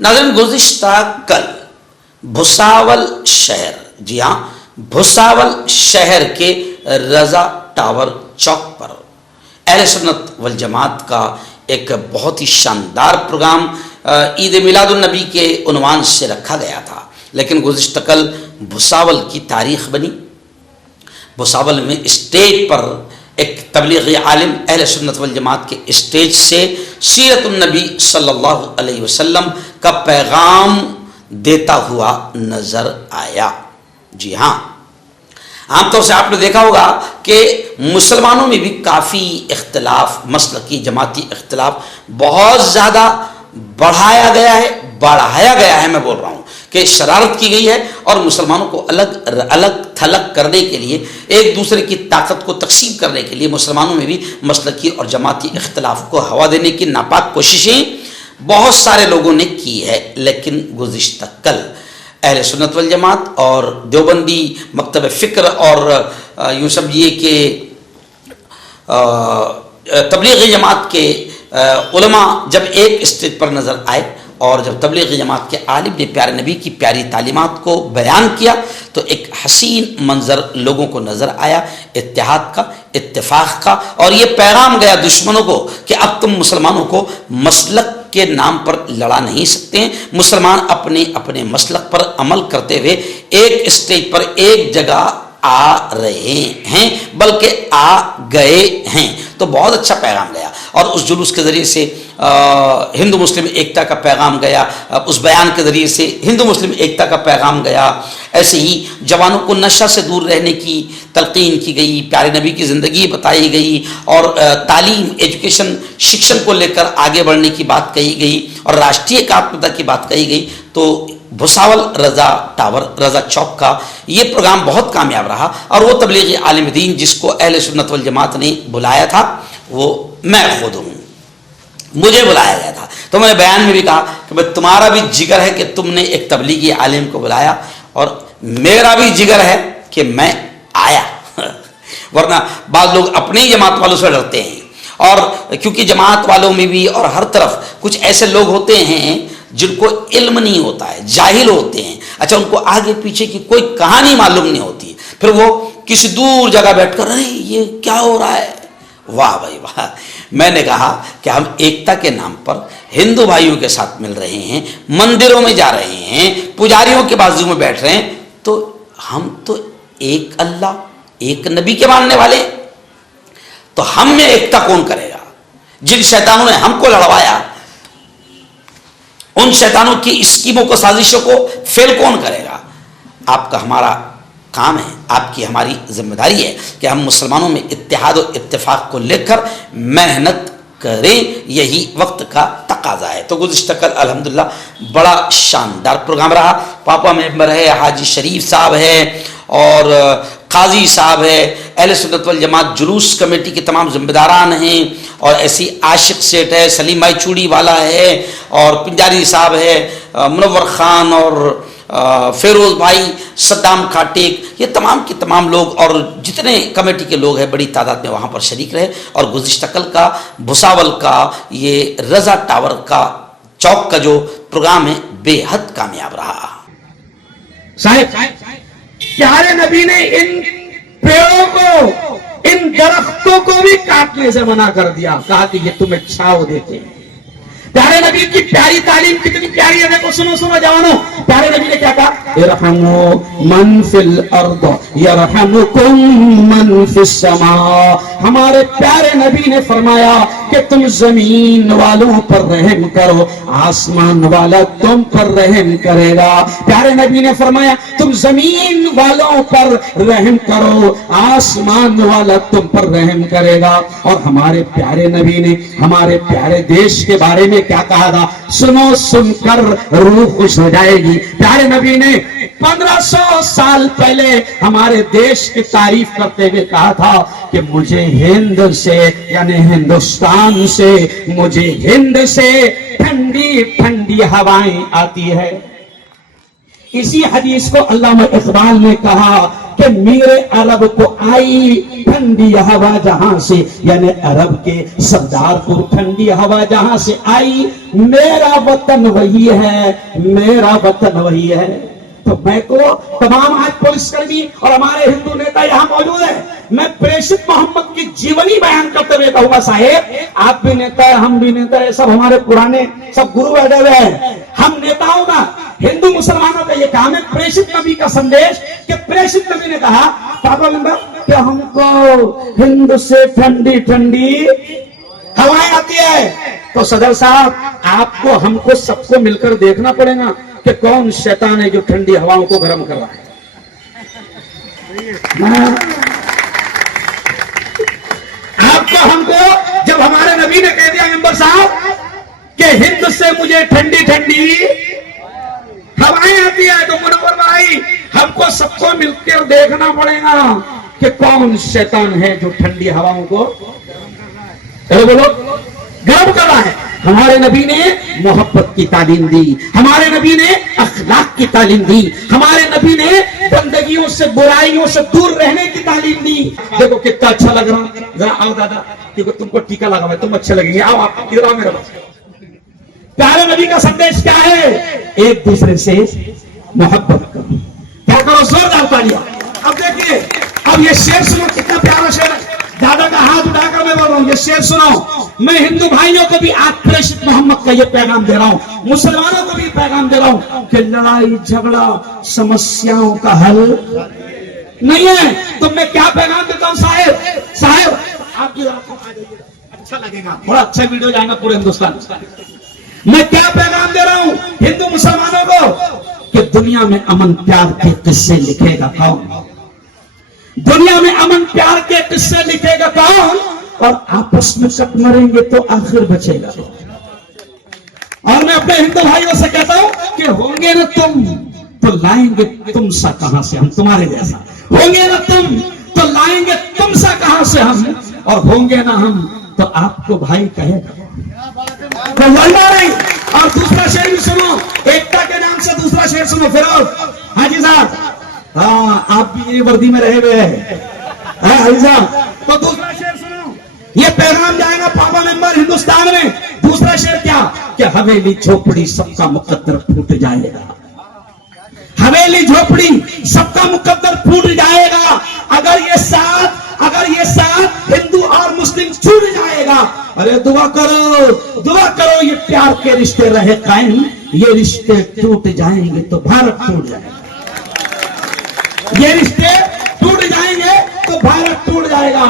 नाज़रीन, गुज़िश्ता कल भुसावल शहर, जी हाँ, भुसावल शहर के रज़ा टावर चौक पर अहले सुन्नत वल जमात का एक बहुत ही शानदार प्रोग्राम ईद मिलादुन नबी के उन्वान से रखा गया था। लेकिन गुज़िश्ता कल भुसावल की तारीख़ बनी। भुसावल में स्टेज पर एक तबलीगी आलिम अहले सुन्नत वल जमात के स्टेज से सीरतुन नबी सल्लल्लाहु अलैहि वसल्लम का पैगाम देता हुआ नज़र आया। जी हाँ, आमतौर से आपने देखा होगा कि मुसलमानों में भी काफ़ी इख्तिलाफ, मसलकी जमाती इख्तिलाफ बहुत ज़्यादा बढ़ाया गया है, मैं बोल रहा हूँ कि शरारत की गई है और मुसलमानों को अलग थलग करने के लिए, एक दूसरे की ताकत को तकसीम करने के लिए मुसलमानों में भी मसलकी और जमाती इख्तिलाफ को हवा देने की नापाक कोशिशें बहुत सारे लोगों ने की है। लेकिन गुज़िश्ता कल अहले सुन्नत वल जमात और देवबंदी मकतब फ़िक्र और यूँ समझिए कि तबलीगी जमात के उलमा जब एक स्टेज पर नज़र आए और जब तबलीगी जमात के आलिम ने प्यारे नबी की प्यारी तालीमात को बयान किया तो एक हसीन मंज़र लोगों को नज़र आया, इत्तेहाद का, इत्तेफाक का। और ये पैगाम गया दुश्मनों को कि अब तुम मुसलमानों को मसलक के नाम पर लड़ा नहीं सकते हैं। मुसलमान अपने अपने मसलक पर अमल करते हुए एक स्टेज पर एक जगह आ रहे हैं, बल्कि आ गए हैं। तो बहुत अच्छा पैगाम गया और उस जुलूस के ज़रिए से हिंदू मुस्लिम एकता का पैगाम गया, उस बयान के ज़रिए से हिंदू मुस्लिम एकता का पैगाम गया। ऐसे ही जवानों को नशा से दूर रहने की तलकीन की गई, प्यारे नबी की ज़िंदगी बताई गई और तालीम, एजुकेशन, शिक्षण को लेकर आगे बढ़ने की बात कही गई और राष्ट्रीय एकात्मता की बात कही गई। तो भुसावल रज़ा टावर, रज़ा चौक का ये प्रोग्राम बहुत कामयाब रहा और वो तबलीगी आलिम दीन जिसको अहले सुन्नत वल जमात ने बुलाया था वो मैं खुद हूँ, मुझे बुलाया गया था। तो मैंने बयान में भी कहा कि भाई तुम्हारा भी जिगर है कि तुमने एक तबलीगी आलिम को बुलाया और मेरा भी जिगर है कि मैं आया वरना बाद लोग अपनी ही जमात वालों से डरते हैं और क्योंकि जमात वालों में भी और हर तरफ कुछ ऐसे लोग होते हैं जिनको इल्म नहीं होता है, जाहिल होते हैं। अच्छा, उनको आगे पीछे की कोई कहानी मालूम नहीं होती, फिर वो किसी दूर जगह बैठकर अरे ये क्या हो रहा है। वाह भाई वाह। मैंने कहा कि हम एकता के नाम पर हिंदू भाइयों के साथ मिल रहे हैं, मंदिरों में जा रहे हैं, पुजारियों के बाजू में बैठ रहे हैं, तो हम तो एक अल्लाह, एक नबी के मानने वाले, तो हम में एकता कौन करेगा। जिन शैतानों ने हमको लड़वाया उन शैतानों की स्कीमों को, साजिशों को फेल कौन करेगा। आपका हमारा काम है, आपकी हमारी जिम्मेदारी है कि हम मुसलमानों में इत्तेहाद और इत्तेफाक को लेकर मेहनत करें, यही वक्त का तकाजा है। तो गुज़िश्ता कल अल्हम्दुलिल्लाह बड़ा शानदार प्रोग्राम रहा। पापा मेंबर है, हाजी शरीफ साहब है और काजी साहब है, अहले सुन्नत वल जमात जुलूस कमेटी के तमाम जिम्मेदारान हैं और ऐसी आशिक सेठ है, सलीम भाई चूड़ी वाला है और पिंजारी साहब है, मुनव्वर खान और फेरोज़ भाई, सद्दाम खाटिक, ये तमाम के तमाम लोग और जितने कमेटी के लोग हैं बड़ी तादाद में वहाँ पर शरीक रहे और गुज़िश्ता कल का भुसावल का ये रज़ा टावर का चौक का जो प्रोग्राम है बेहद कामयाब रहा। साहिब, प्यारे नबी ने इन पेड़ों को, इन दरख्तों को भी काटने से मना कर दिया, कहा कि ये तुम्हें छांव देते हैं। प्यारे नबी की प्यारी तालीम कितनी प्यारी है, देखो सुनो सुनो जवानों। प्यारे नबी ने क्या कहा, इरहमु मन फिल अर्द यरहमुकुम मन फिस समा। हमारे प्यारे नबी ने फरमाया कि तुम जमीन वालों पर रहम करो, आसमान वाला तुम पर रहम करेगा। प्यारे नबी ने फरमाया तुम जमीन वालों पर रहम करो, आसमान वाला तुम पर रहम करेगा। और हमारे प्यारे नबी ने हमारे प्यारे देश के बारे में क्या कहा था, सुनो, सुनकर रूह खुश हो जाएगी। प्यारे नबी ने 1500 साल पहले हमारे देश की तारीफ करते हुए कहा था कि मुझे हिंद से यानी हिंदुस्तान से, मुझे हिंद से ठंडी ठंडी हवाएं आती है। इसी हदीस को अल्लामा इकबाल ने कहा کہ میرے عرب کو آئی ٹھنڈی ہوا جہاں سے، یعنی عرب کے سردار کو ٹھنڈی ہوا جہاں سے آئی، میرا وطن وہی ہے، میرا وطن وہی ہے۔ تو میں کو تمام آج پولیس کرمی اور ہمارے ہندو نیتا یہاں موجود ہیں، میں پریشت محمد کی جیونی بیان کرتے ہوئے کہوں گا صاحب آپ بھی نیتا ہے، ہم بھی نیتا ہے، سب ہمارے پرانے سب گرو بیٹھے ہوئے ہیں، ہم نیتاؤں کا ہندو مسلمانوں کا یہ کام ہے پریشت نبی کا سندیش، کہ پریشت نبی نے کہا پاپا ممبر کہ ہم کو ہند سے ٹھنڈی ٹھنڈی ہوائیں آتی ہے، تو صدر صاحب آپ کو ہم کو سب کو مل کر دیکھنا پڑے گا کہ کون شیطان ہے جو ٹھنڈی ہواؤں کو گرم کر رہا ہے۔ آپ کو ہم کو جب ہمارے نبی نے کہہ دیا ممبر صاحب کہ ہند سے مجھے ٹھنڈی ٹھنڈی ہوائیں آتی ہے، تو منور بھائی ہم کو سب کو مل کر دیکھنا پڑے گا کہ کون شیطان ہے جو ٹھنڈی ہواؤں کو بولو گرم کر رہا ہے۔ ہمارے نبی نے محبت کی تعلیم دی، ہمارے نبی نے اخلاق کی تعلیم دی، ہمارے نبی نے گندگیوں سے برائیوں سے دور رہنے کی تعلیم دی۔ دیکھو کتنا اچھا لگ رہا، ذرا آؤ دادا کیونکہ تم کو ٹیکا لگا ہوا ہے، تم اچھے لگیں گے، آؤ آپ ادھر آؤ میرے پاس۔ پیارے نبی کا سندیش کیا ہے؟ ایک دوسرے سے محبت کرو، کیا کرو؟ زوردار تالیاں۔ اب دیکھیے اب یہ شعر سنو، کتنا پیارا شعر ہے، دادا کا ہاتھ اٹھا کر میں بول رہا ہوں یہ شعر سنو۔ میں ہندو بھائیوں کو بھی آج پریشت محمد کا یہ پیغام دے رہا ہوں، مسلمانوں کو بھی پیغام دے رہا ہوں کہ لڑائی جھگڑا سمسیاؤں کا حل نہیں ہے۔ تو میں کیا پیغام دیتا ہوں صاحب آپ کی اچھا لگے گا، بڑا اچھا ویڈیو جائے گا پورے ہندوستان۔ میں کیا پیغام دے رہا ہوں ہندو مسلمانوں کو کہ دنیا میں امن پیار کے قصے لکھے گا کون؟ دنیا میں امن پیار کے قصے لکھے گا کون؟ اور آپس میں کٹ مریں گے تو آخر بچے گا۔ اور میں اپنے ہندو بھائیوں سے کہتا ہوں کہ ہوں گے نا تم تو لائیں گے تم سا کہاں سے ہم، تمہارے جیسا ہوں گے نا تم تو لائیں گے تم سا کہاں سے ہم، اور ہوں گے نا ہم تو آپ کو بھائی کہے گا نہیں۔ اور دوسرا شعر بھی سنو، ایکتا کے نام سے دوسرا شعر سنو فیروز حاجی صاحب، ہاں آپ بھی یہ وردی میں رہے ہوئے ہیں حاجی صاحب، تو دوسرا شعر سنو، یہ پیغام جائے گا پاپا ممبر ہندوستان میں۔ دوسرا شعر کیا کہ حویلی جھوپڑی سب کا مقدر پھوٹ جائے گا، حویلی جھوپڑی سب کا مقدر پھوٹ جائے گا اگر یہ ساتھ ہندو اور مسلم چھوٹ جائے گا۔ ارے دعا کرو یہ پیار کے رشتے رہے قائم، یہ رشتے ٹوٹ جائیں گے تو بھارت ٹوٹ جائے گا، یہ رشتے ٹوٹ جائیں گے تو بھارت ٹوٹ جائے گا۔